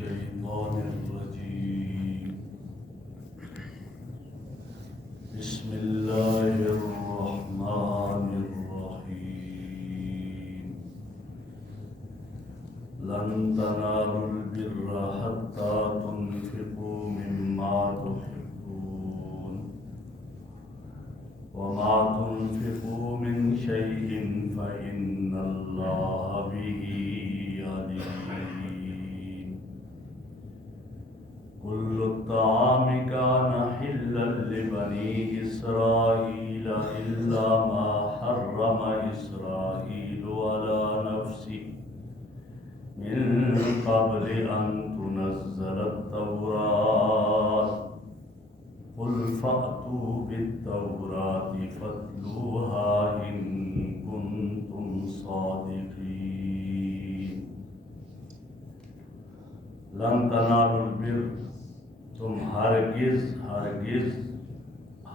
الشيطان الرجيم بسم الله الرحمن الرحيم لن تنالوا البر حتى تنفقوا مما تحبون وما تنفقوا من شيء فإن الله به عليم كل الطعام كان حلا لبني إسرائيل إلا ما حرم إسرائيل على نفسه من قبل أن تنزل التوراة قل فأتوا بالتوراة فاتلوها إن كنتم صادقين لن تنالوا البر تم ہرگز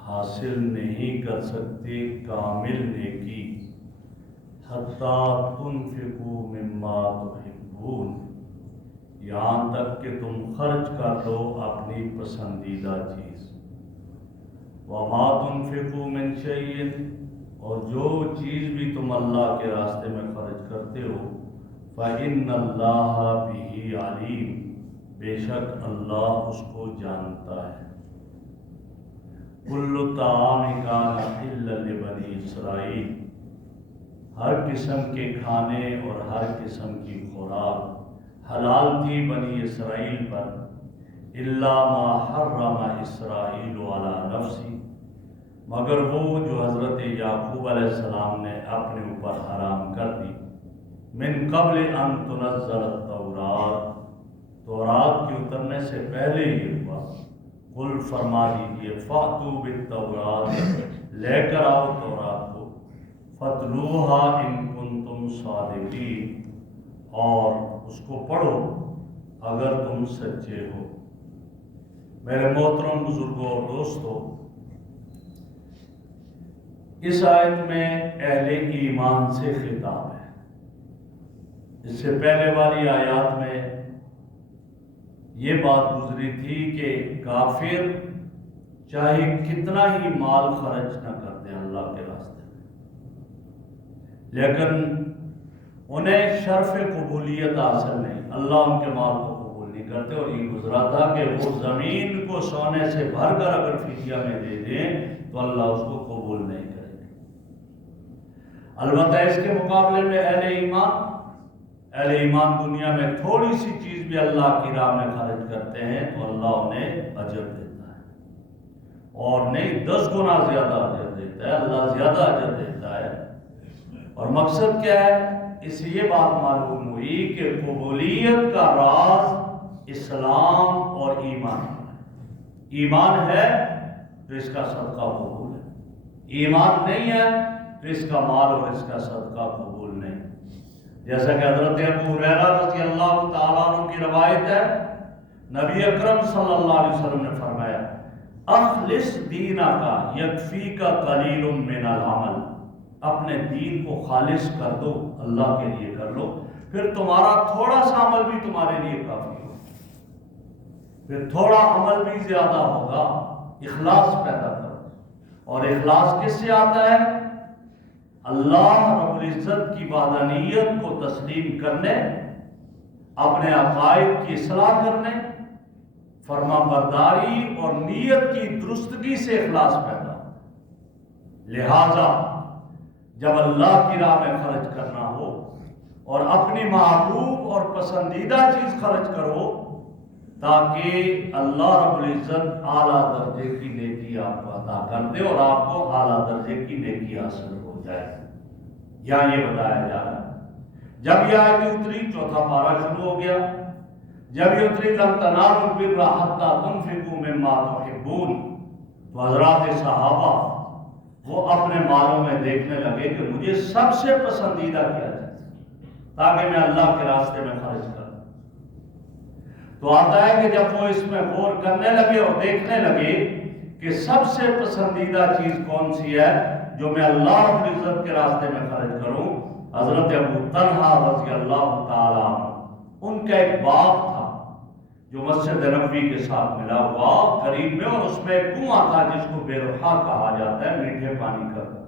حاصل نہیں کر سکتے کامل نیکی حتیٰ تنفقوا مما تحبون یہاں تک کہ تم خرچ کر دو اپنی پسندیدہ چیز وما تنفقوا من شيء اور جو چیز بھی تم اللہ کے راستے میں خرچ کرتے ہو فإن اللہ بہ علیم بے شک اللہ اس کو جانتا ہے کل طعام کان حلا لبنی اسرائیل ہر قسم کے کھانے اور ہر قسم کی خوراک حلال تھی بنی اسرائیل پر الا ما حرم اسرائیل علی نفسی مگر وہ جو حضرت یعقوب علیہ السلام نے اپنے اوپر حرام کر دی من قبل ان تنزل التوراۃ تورات کے اترنے سے پہلے یہ ہوا قل فرما دیجئے فاتوا بالتوراۃ لے کر آؤ تورات کو فتلوہا ان کنتم صادقین اور اس کو پڑھو اگر تم سچے ہو میرے محترم بزرگوں اور دوستوں اس آیت میں اہل ایمان سے خطاب ہے اس سے پہلے والی آیات میں یہ بات گزری تھی کہ کافر چاہے کتنا ہی مال خرچ نہ کر دیں اللہ کے راستے میں لیکن انہیں شرف قبولیت حاصل نہیں اللہ ان کے مال کو قبول نہیں کرتے اور یہ گزرا تھا کہ وہ زمین کو سونے سے بھر کر اگر فدیہ میں دے دیں تو اللہ اس کو قبول نہیں کرے گا البتہ اس کے مقابلے میں اہل ایمان دنیا میں تھوڑی سی چیز بھی اللہ کی راہ میں خرچ کرتے ہیں تو اللہ انہیں اجر دیتا ہے اور نہیں 10 گنا زیادہ اجر دیتا ہے اللہ زیادہ اجر دیتا ہے اور مقصد کیا ہے اس سے یہ بات معلوم ہوئی کہ قبولیت کا راز اسلام اور ایمان ہے تو اس کا صدقہ قبول ہے ایمان نہیں ہے تو اس کا مال اور اس کا صدقہ قبول نہیں جیسا کہ حضرت ابو ہریرہ رضی اللہ تعالیٰ عنہ کی روایت ہے نبی اکرم صلی اللہ علیہ وسلم نے فرمایا اخلص دینک یکفیک قلیل من العمل اپنے دین کو خالص کر دو اللہ کے لیے کر لو پھر تمہارا تھوڑا سا عمل بھی تمہارے لیے کافی ہوگا پھر تھوڑا عمل بھی زیادہ ہوگا اخلاص پیدا کرو اور اخلاص کس سے آتا ہے اللہ رب العزت کی وحدانیت کو تسلیم کرنے اپنے عقائد کی اصلاح کرنے فرما برداری اور نیت کی درستگی سے اخلاص پیدا لہذا جب اللہ کی راہ میں خرچ کرنا ہو اور اپنی محبوب اور پسندیدہ چیز خرچ کرو تاکہ اللہ رب العزت اعلیٰ درجے کی نیکی آپ کو عطا کر دے اور آپ کو اعلیٰ درجے کی نیکی حاصل ہو جائے یہاں یہ بتایا جا رہا ہے جب یہ آیت اتری چوتھا پارہ شروع ہو گیا جب یہ اتری لن تنالوا البر حتی تنفقوا مما تحبون تو حضرات صحابہ وہ اپنے مالوں میں دیکھنے لگے کہ مجھے سب سے پسندیدہ کیا جائے تاکہ میں اللہ کے راستے میں خرچ کروں تو آتا ہے کہ جب وہ اس میں غور کرنے لگے اور دیکھنے لگے کہ سب سے پسندیدہ چیز کون سی ہے جو میں اللہ رب العزت کے راستے میں خرچ کروں حضرت ابو طلحہ رضی اللہ تعالیٰ عنہ ان کا ایک باغ تھا جو مسجد نبوی کے ساتھ ملا ہوا قریب میں، اور اس میں ایک کنواں تھا جس کو بیرخا کہا جاتا ہے، میٹھے پانی کا کنواں۔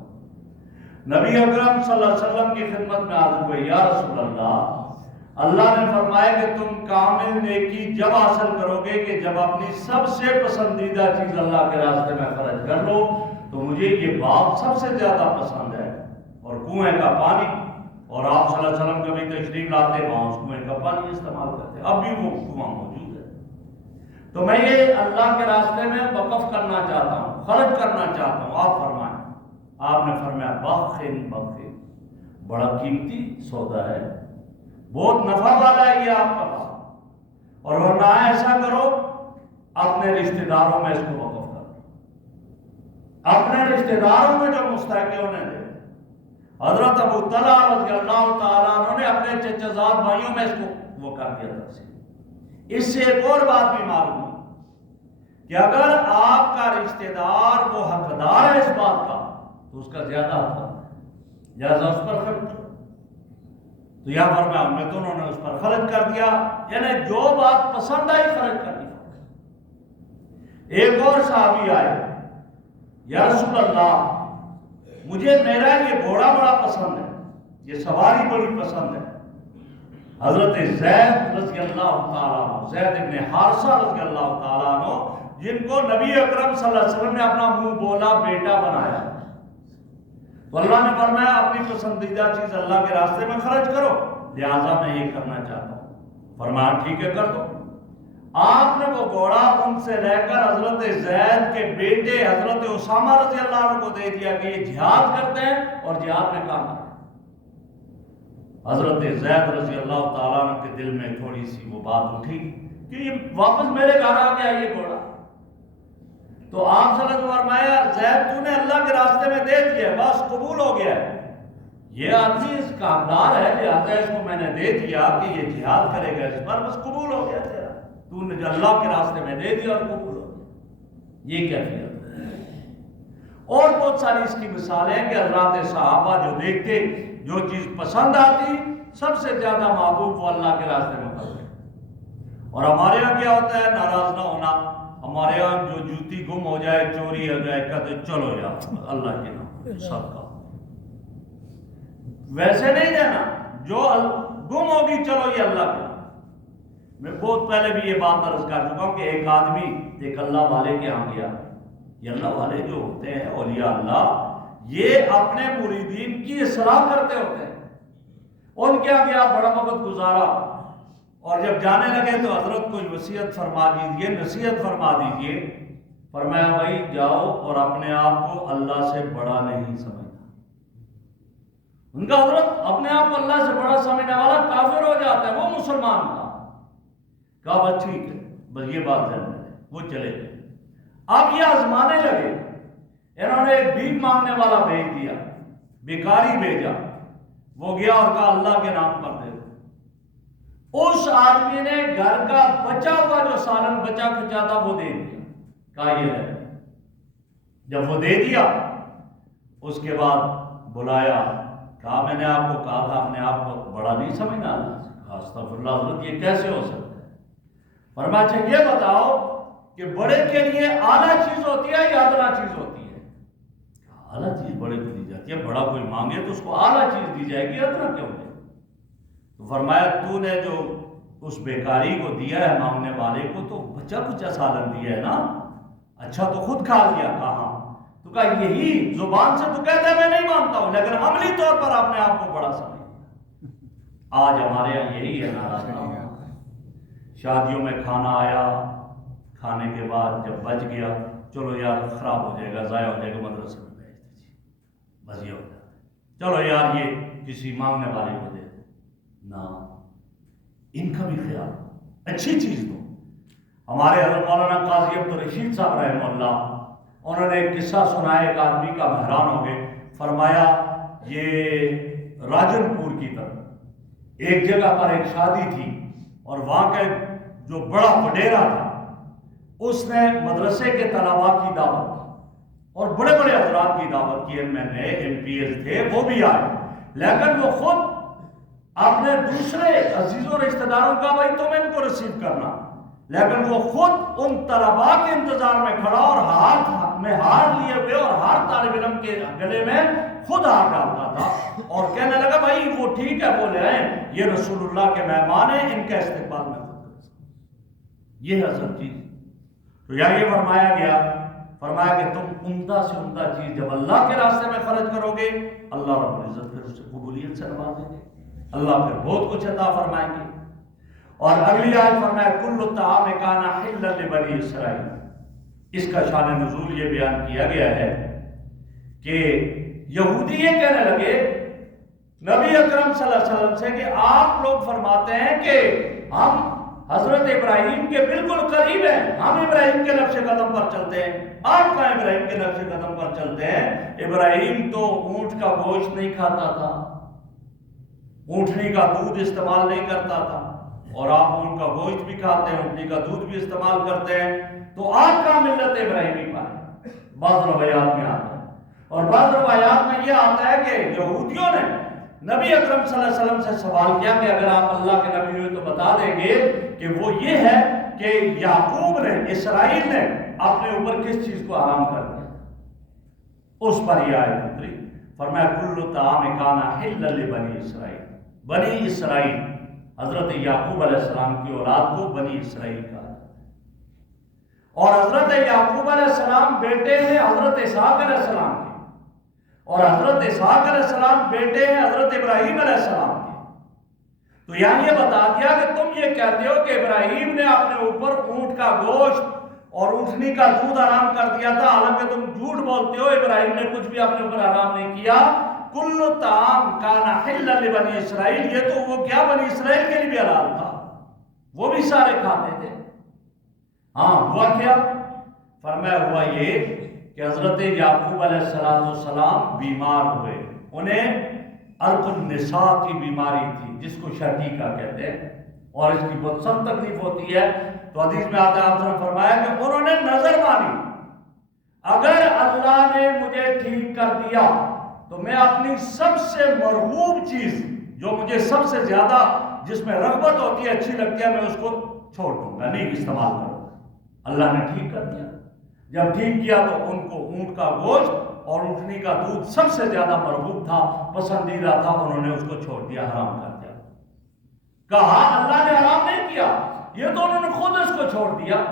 نبی اکرم صلی اللہ علیہ وسلم کی خدمت میں حاضر ہوئے، یا رسول اللہ نے فرمایا کہ تم کامل نیکی جب حاصل کرو گے کہ جب اپنی سب سے پسندیدہ چیز اللہ کے راستے میں خرچ کر لو، تو مجھے یہ باغ سب سے زیادہ پسند ہے اور کنویں کا پانی، اور آپ صلی اللہ علیہ وسلم کبھی تشریف لاتے وہاں اس کنویں کا پانی استعمال کرتے، اب بھی وہ کنواں موجود ہے۔ تو میں یہ اللہ کے راستے میں وقف کرنا چاہتا ہوں، خرچ کرنا چاہتا ہوں، آپ فرمائیں۔ آپ نے فرمایا بخن بخن، بڑا قیمتی سودا ہے، بہت نفع والا ہے یہ آپ کا کام، اور ورنہ ایسا کرو اپنے رشتہ داروں میں اس کو وقف کرو، اپنے رشتہ داروں میں جو مستحق ہے انہیں دے۔ حضرت ابو طلحہ رضی اللہ تعالیٰ عنہ نے اپنے چچا زاد بھائیوں میں اس کو وہ کر دیا تقسیم۔ اس سے ایک اور بات بھی معلوم ہے کہ اگر آپ کا رشتہ دار وہ حقدار ہے اس بات کا تو اس کا زیادہ حق ہے، لہذا اس پر خرچ کرو۔ تو یہاں پر میں ہمیں تو انہوں نے اس پر خرچ کر دیا، یعنی جو بات پسند آئی خرچ کر دیا۔ ایک اور صحابی آئے، یا رسول اللہ مجھے میرا یہ گھوڑا بڑا پسند ہے، یہ سواری بڑی پسند ہے۔ حضرت زید رضی اللہ تعالیٰ عنہ، زید ابن حارثہ رضی اللہ تعالیٰ عنہ، جن کو نبی اکرم صلی اللہ علیہ وسلم نے اپنا منہ بولا بیٹا بنایا، تو اللہ نے فرمایا اپنی پسندیدہ چیز اللہ کے راستے میں خرچ کرو، لہٰذا میں یہ کرنا چاہتا ہوں۔ فرمایا ٹھیک ہے کر دو۔ آپ نے وہ گھوڑا ان سے لے کر حضرت زید کے بیٹے حضرت اسامہ رضی اللہ عنہ کو دے دیا کہ یہ جہاد کرتے ہیں اور جہاد میں کام کرتے ہیں۔ حضرت زید رضی اللہ تعالیٰ عنہ کے دل میں تھوڑی سی وہ بات اٹھی کہ یہ واپس میرے گھر آ گیا یہ گھوڑا، تو آپ صلی اللہ علیہ وسلم فرمایا زید تو نے اللہ کے راستے میں دے دیا، بس قبول ہو گیا ہے، یہ آدمی اس کا حقدار ہے، لہٰذا اس کو میں نے دے دیا کہ یہ جہاد کرے گا اس پر، بس قبول ہو گیا تیرا، تو نے جو اللہ کے راستے میں دے دیا اور قبول ہو گیا۔ یہ کیفیت ہے۔ اور بہت ساری اس کی مثالیں ہیں کہ حضرات صحابہ جو دیکھتے، جو چیز پسند آتی سب سے زیادہ محبوب وہ اللہ کے راستے میں کرتے۔ اور ہمارے یہاں کیا ہوتا ہے، ناراض نہ ہونا، ہمارے یہاں جو جوتی گم ہو جائے، چوری ہو جائے، کہتے چلو یار اللہ کے نام سب کا، ویسے نہیں دینا، جو گم ہوگی چلو یہ اللہ کے نام۔ میں بہت پہلے بھی یہ بات عرض کر چکا ہوں کہ ایک آدمی ایک اللہ والے کے ہاں گیا، یہ اللہ والے جو ہوتے ہیں اولیاء اللہ، یہ اپنے مریدین کی اصلاح کرتے ہوتے ہیں، ان کے ہاں گیا، بڑا وقت گزارا، اور جب جانے لگے تو حضرت کوئی وصیت فرما دیجئے، نصیحت فرما دیجئے۔ فرمایا بھائی جاؤ اور اپنے آپ کو اللہ سے بڑا نہیں سمجھنا۔ ان کا حضرت اپنے آپ کو اللہ سے بڑا سمجھنے والا کافر ہو جاتا ہے، وہ مسلمان تھا۔ کہا بس ٹھیک ہے، بس یہ بات ذہن میں ہے، وہ چلے گئے۔ اب یہ آزمانے لگے، انہوں نے ایک بھیک مانگنے والا بھیج دیا، بیکاری بھیجا، وہ گیا اور کہا اللہ کے نام پر دے دو۔ اس آدمی نے گھر کا بچا ہوا جو سالن بچا کھچا تھا وہ دے دیا، کہا یہ ہے۔ جب وہ دے دیا اس کے بعد بلایا، کہا میں نے آپ کو کہا تھا اپنے آپ کو بڑا نہیں سمجھنا اللہ سے۔ کہا استغفر اللہ حضرت یہ کیسے ہو سکتا ہے؟ فرمایا اچھا یہ بتاؤ کہ بڑے کے لیے اعلیٰ چیز ہوتی ہے یا ادنا چیز ہوتی ہے؟ اعلیٰ چیز بڑے کو دی جاتی ہے، بڑا کوئی مانگے تو اس کو اعلیٰ چیز دی جائے گی، ادنا کیوں دے؟ تو فرمایا تو نے جو اس بیکاری کو دیا ہے مانگنے والے کو تو بچا کچا سالن دیا ہے نا، اچھا تو خود کھا لیا؟ کہا تو کہا یہی زبان سے تو کہتا ہے میں نہیں مانتا ہوں، لیکن عملی طور پر اپنے آپ کو بڑا سمجھتا۔ آج ہمارے یہاں یہی ہے ناراض، شادیوں میں کھانا آیا، کھانے کے بعد جب بچ گیا چلو یار خراب ہو جائے گا، ضائع ہو جائے گا، مدرسے میں بھیج دیجیے، بس یہ ہو جاتا ہے، چلو یار یہ کسی مانگنے والے کو دے دو نا، ان کا بھی خیال اچھی چیز دو۔ ہمارے حضرت مولانا قاضی عبدالرشید صاحب رحمہ اللہ، انہوں نے ایک قصہ سنایا ایک آدمی کا، حیران ہو گئے۔ فرمایا یہ راجن پور کی طرف ایک جگہ پر ایک شادی تھی، اور وہاں کا جو بڑا وڈیرا تھا اس نے مدرسے کے طلباء کی دعوت کی اور بڑے بڑے حضرات کی دعوت کی، MNA MPs تھے وہ بھی آئے، لیکن وہ خود اپنے دوسرے عزیزوں رشتہ داروں کا بھائی تم ان کو ریسیو کرنا، لیکن وہ خود ان طلباء کے انتظار میں کھڑا اور ہاتھ میں ہار لیے ہوئے اور ہر طالب علم کے گلے میں خود ہار ڈالتا تھا اور کہنے لگا بھائی وہ ٹھیک ہے وہ لے آئیں، یہ رسول اللہ کے مہمان ہیں، ان کا استقبال میں خود کر سکتا۔ یہ ہے اصل چیز۔ تو یہاں یہ فرمایا کہ تم عمدہ سے عمدہ چیز جب اللہ کے راستے میں خرچ کرو گے، اللہ رب العزت پھر اسے قبولیت سے نوازیں گے، اللہ پھر بہت کچھ عطا فرمائیں گے۔ اور اگلی آیت فرمایا کل الطعام کان حلا لبنی اسرائیل۔ اس کا شان نزول یہ بیان کیا گیا ہے کہ یہودی یہ کہنے لگے نبی اکرم صلی اللہ علیہ وسلم سے کہ آپ لوگ فرماتے ہیں کہ ہم حضرت ابراہیم کے بالکل قریب ہیں، ہم ابراہیم کے نقش قدم پر چلتے ہیں، آپ کہاں ابراہیم کے نقش قدم پر چلتے ہیں؟ ابراہیم تو اونٹ کا گوشت نہیں کھاتا تھا، اونٹنی کا دودھ استعمال نہیں کرتا تھا، اور آپ اونٹ کا گوشت بھی کھاتے ہیں، اونٹنی کا دودھ بھی استعمال کرتے ہیں، تو آپ کا ملت ابراہیمی پائے۔ بعض روایات میں آتا ہے، اور بعض روایات میں یہ آتا ہے کہ یہودیوں نے نبی اکرم صلی اللہ علیہ وسلم سے سوال کیا کہ اگر آپ اللہ کے نبی ہوئے تو بتا دیں گے کہ وہ یہ ہے کہ یعقوب نے، اسرائیل نے اپنے اوپر کس چیز کو حرام کر دیا۔ اس پر یہ آیت اتری، فرمایا کل طعام کان حلا لبنی اسرائیل۔ بنی اسرائیل حضرت یعقوب علیہ السلام کی اولاد کو بنی اسرائیل کہا جاتا ہے، اور حضرت یعقوب علیہ السلام بیٹے ہیں حضرت اسحاق علیہ السلام کے، اور حضرت اسحاق علیہ السلام بیٹے ہیں حضرت ابراہیم علیہ السلام کے۔ تو یہاں یہ بتا دیا کہ تم یہ کہتے ہو کہ ابراہیم نے اپنے اوپر اونٹ کا گوشت اور اونٹنی کا دودھ حرام کر دیا تھا، حالانکہ تم جھوٹ بولتے ہو، ابراہیم نے کچھ بھی اپنے اوپر حرام نہیں کیا۔ کل طعام کان حلا لبنی اسرائیل، یہ تو وہ کیا بنی اسرائیل کے لیے بھی حلال تھا، وہ بھی سارے کھاتے تھے۔ ہاں ہوا کیا؟ فرمایا ہوا یہ کہ حضرت یعقوب علیہ السلام بیمار ہوئے، انہیں عرق النساء کی بیماری تھی جس کو شقیقہ کہتے ہیں، اور اس کی بہت سخت تکلیف ہوتی ہے۔ تو حدیث میں آتا ہے آپ نے فرمایا کہ انہوں نے نظر مانی اگر اللہ نے مجھے ٹھیک کر دیا تو میں اپنی سب سے مرغوب چیز جو مجھے سب سے زیادہ جس میں رغبت ہوتی ہے، اچھی لگتی ہے، میں اس کو چھوڑ دوں گا، نہیں استعمال کروں گا۔ اللہ نے ٹھیک کر دیا، جب ٹھیک کیا تو ان کو اونٹ کا گوشت اور اونٹنی کا دودھ سب سے زیادہ مرغوب تھا، پسندیدہ تھا، انہوں نے اس کو چھوڑ دیا، حرام کر دیا۔ کہا اللہ نے حرام نہیں کیا، یہ تو انہوں نے خود اس کو چھوڑ دیا۔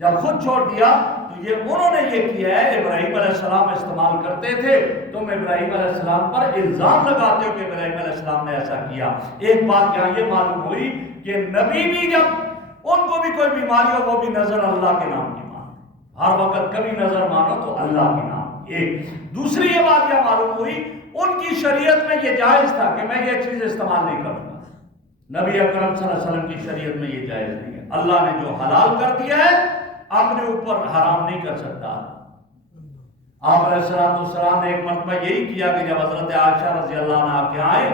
جب خود چھوڑ دیا تو یہ انہوں نے یہ کیا ہے، ابراہیم علیہ السلام استعمال کرتے تھے، تم ابراہیم علیہ السلام پر الزام لگاتے ہو کہ ابراہیم علیہ السلام نے ایسا کیا۔ ایک بات یہاں یہ معلوم ہوئی کہ نبی بھی جب ان کو بھی کوئی بیماری ہو وہ بھی نظر اللہ کے نام کی مانو، ہر وقت کبھی نظر مانو تو اللہ کے نام۔ ایک دوسری یہ بات یہ معلوم ہوئی ان کی شریعت میں یہ جائز تھا کہ میں یہ چیز استعمال نہیں کروں گا، نبی اکرم صلی اللہ علیہ وسلم کی شریعت میں یہ جائز نہیں ہے۔ اللہ نے جو حلال کر دیا ہے اپنے اوپر حرام نہیں کر سکتا۔ آپ علیہ السلام نے ایک مرتبہ یہی کیا کہ جب حضرت عائشہ رضی اللہ عنہ کے آئے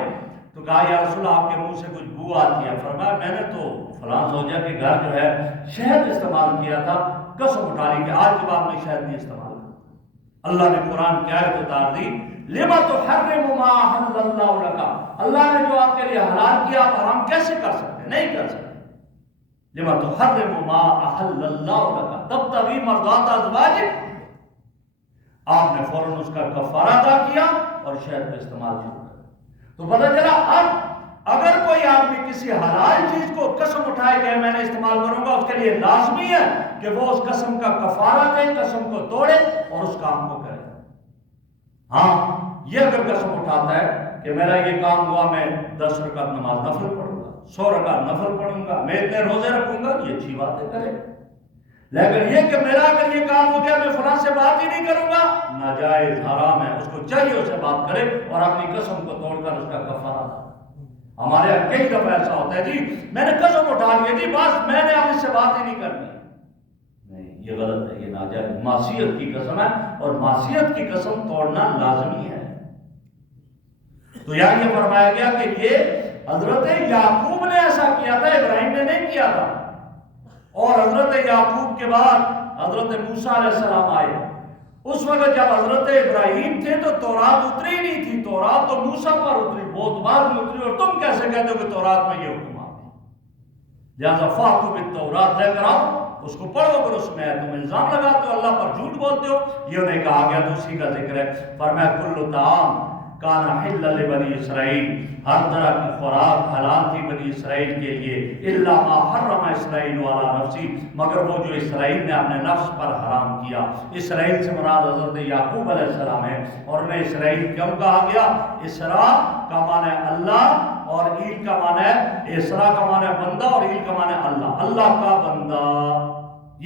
تو کہا یا رسول آپ کے منہ سے کچھ بو آتی ہے۔ فرمایا میں نے تو فلاں زوجہ کے گھر جو ہے شہد استعمال کیا تھا، قسم اٹھا لی کہ آج کے بعد میں شہد نہیں استعمال کرتا۔ اللہ نے قرآن کی آیت اتار دی لما تحرم ما احل اللہ لک، اللہ نے جو آپ کے لیے حلال کیا آپ حرام کیسے کر سکتے؟ نہیں کر سکتے۔ لما تحرم ما احل اللہ لک تبتغی مرضات ازواجک، آپ نے فوراً اس کا کفارہ ادا کیا اور شہد کا استعمال شروع کیا۔ تو پتہ چلا اب اگر کوئی آدمی کسی حلال چیز کو قسم اٹھائے کہ میں نے استعمال کروں گا، اس کے لیے لازمی ہے کہ وہ اس قسم کا کفارہ دے، قسم کو توڑے اور اس کام کو کرے۔ ہاں یہ اگر قسم اٹھاتا ہے کہ میرا یہ کام ہوا، میں 10 رکعت نماز نفل پڑھوں گا، 100 رکعت نفل پڑھوں گا، میں اتنے روزے رکھوں گا، یہ اچھی بات ہے کرے۔ لیکن یہ کہ میرا اگر یہ کام ہو گیا میں فلاں سے بات ہی نہیں کروں گا، ناجائز حرام ہے، اس کو چاہیے اسے بات کرے اور اپنی قسم کو توڑ کر اس کا کفارہ دے۔ ہمارے یہاں کئی دفعہ ایسا ہوتا ہے جی میں نے قسم اٹھا لی جی بس میں نے اب اس سے بات ہی نہیں کرنی۔ نہیں، یہ غلط ہے، یہ ناجائز معصیت کی قسم ہے اور معصیت کی قسم توڑنا لازمی ہے۔ تو یہاں یہ فرمایا گیا کہ یہ حضرت یعقوب نے ایسا کیا تھا، ابراہیم نے نہیں کیا تھا۔ اور حضرت یعقوب کے بعد حضرت موسیٰ علیہ السلام آئے، اس وقت جب حضرت ابراہیم تھے تو تورات اتری نہیں تھی، تورات تو موسیٰ پر اتری، بہت بعد میں اتری، اور تم کیسے کہتے ہو کہ تورات میں یہ حکم آتے؟ لہٰذا فاتو بالتورات لے کر آؤ، اس کو پڑھو، اگر اس میں ہے تم الزام لگاتے ہو، اللہ پر جھوٹ بولتے ہو، یہ نہیں کہا گیا تو اسی کا ذکر ہے۔ فرمایا کل طعام کان حل لبنی اسرائیل، ہر طرح کی خوراک حلال تھی بنی اسرائیل کے لیے، الا ما حرم اسرائیل علی نفسی، مگر وہ جو اسرائیل نے اپنے نفس پر حرام کیا۔ اسرائیل سے مراد حضرت یعقوب علیہ السلام ہے، اور انہیں اسرائیل کیوں کہا گیا؟ اسرا کا معنی ہے اللہ، اور ایل کا معنی ہے، اسرا کا معنی ہے بندہ، اور ایل کا معنی ہے اللہ، اللہ کا بندہ،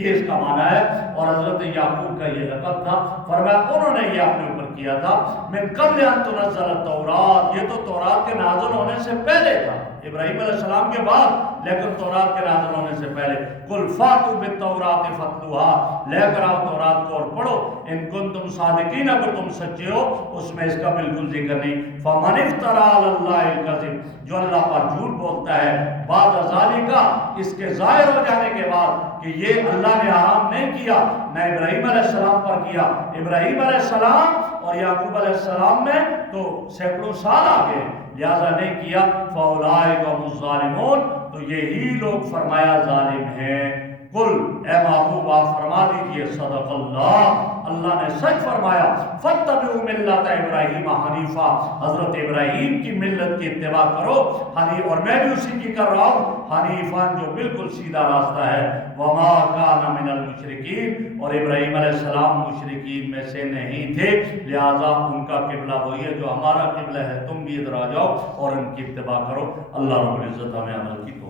یہ اس کا معنی ہے۔ اور حضرت یعقوب کا یہ لقب تھا۔ فرمایا انہوں نے یہ اپنے اوپر کیا تھا من قبل ان تنزل التورات، یہ تو تورات کے نازل ہونے سے پہلے تھا، ابراہیم علیہ السلام کے بعد، لیکن تورات کے نازل ہونے سے پہلے۔ قل فاتوا بالتورات فاتلوها، لے کر آؤ تورات کو اور پڑھو، ان کنتم صادقین، اگر تم سچے ہو، اس میں اس کا بالکل ذکر نہیں۔ فمن افترى علی اللہ الکذب، جو اللہ پر جھوٹ بولتا ہے، بعد ذالک، اس کے ظاہر ہو جانے کے بعد کہ یہ اللہ نے حرام نہیں کیا، نہ ابراہیم علیہ السلام پر کیا، ابراہیم علیہ السلام اور یعقوب علیہ السلام میں تو سینکڑوں سال آگے، لہذا نہیں کیا، فاولئک هم الظالمون، تو یہی لوگ فرمایا ظالم ہیں۔ قل، اے محبوب آپ فرما دیجئے، صدق اللہ، اللہ نے سچ فرمایا، فاتبعوا ملت ابراہیم حنیفا، حضرت ابراہیم کی ملت کی اتباع کرو، اور میں بھی اسی کی کر رہا ہوں، حنیفان، جو بالکل سیدھا راستہ ہے، وما کان من المشرکین، اور ابراہیم علیہ السلام مشرکین میں سے نہیں تھے، لہذا ان کا قبلہ وہی ہے جو ہمارا قبلہ ہے، تم بھی ادھر آ جاؤ اور ان کی اتباع کرو۔ اللہ رب العزت ہمیں عمل کی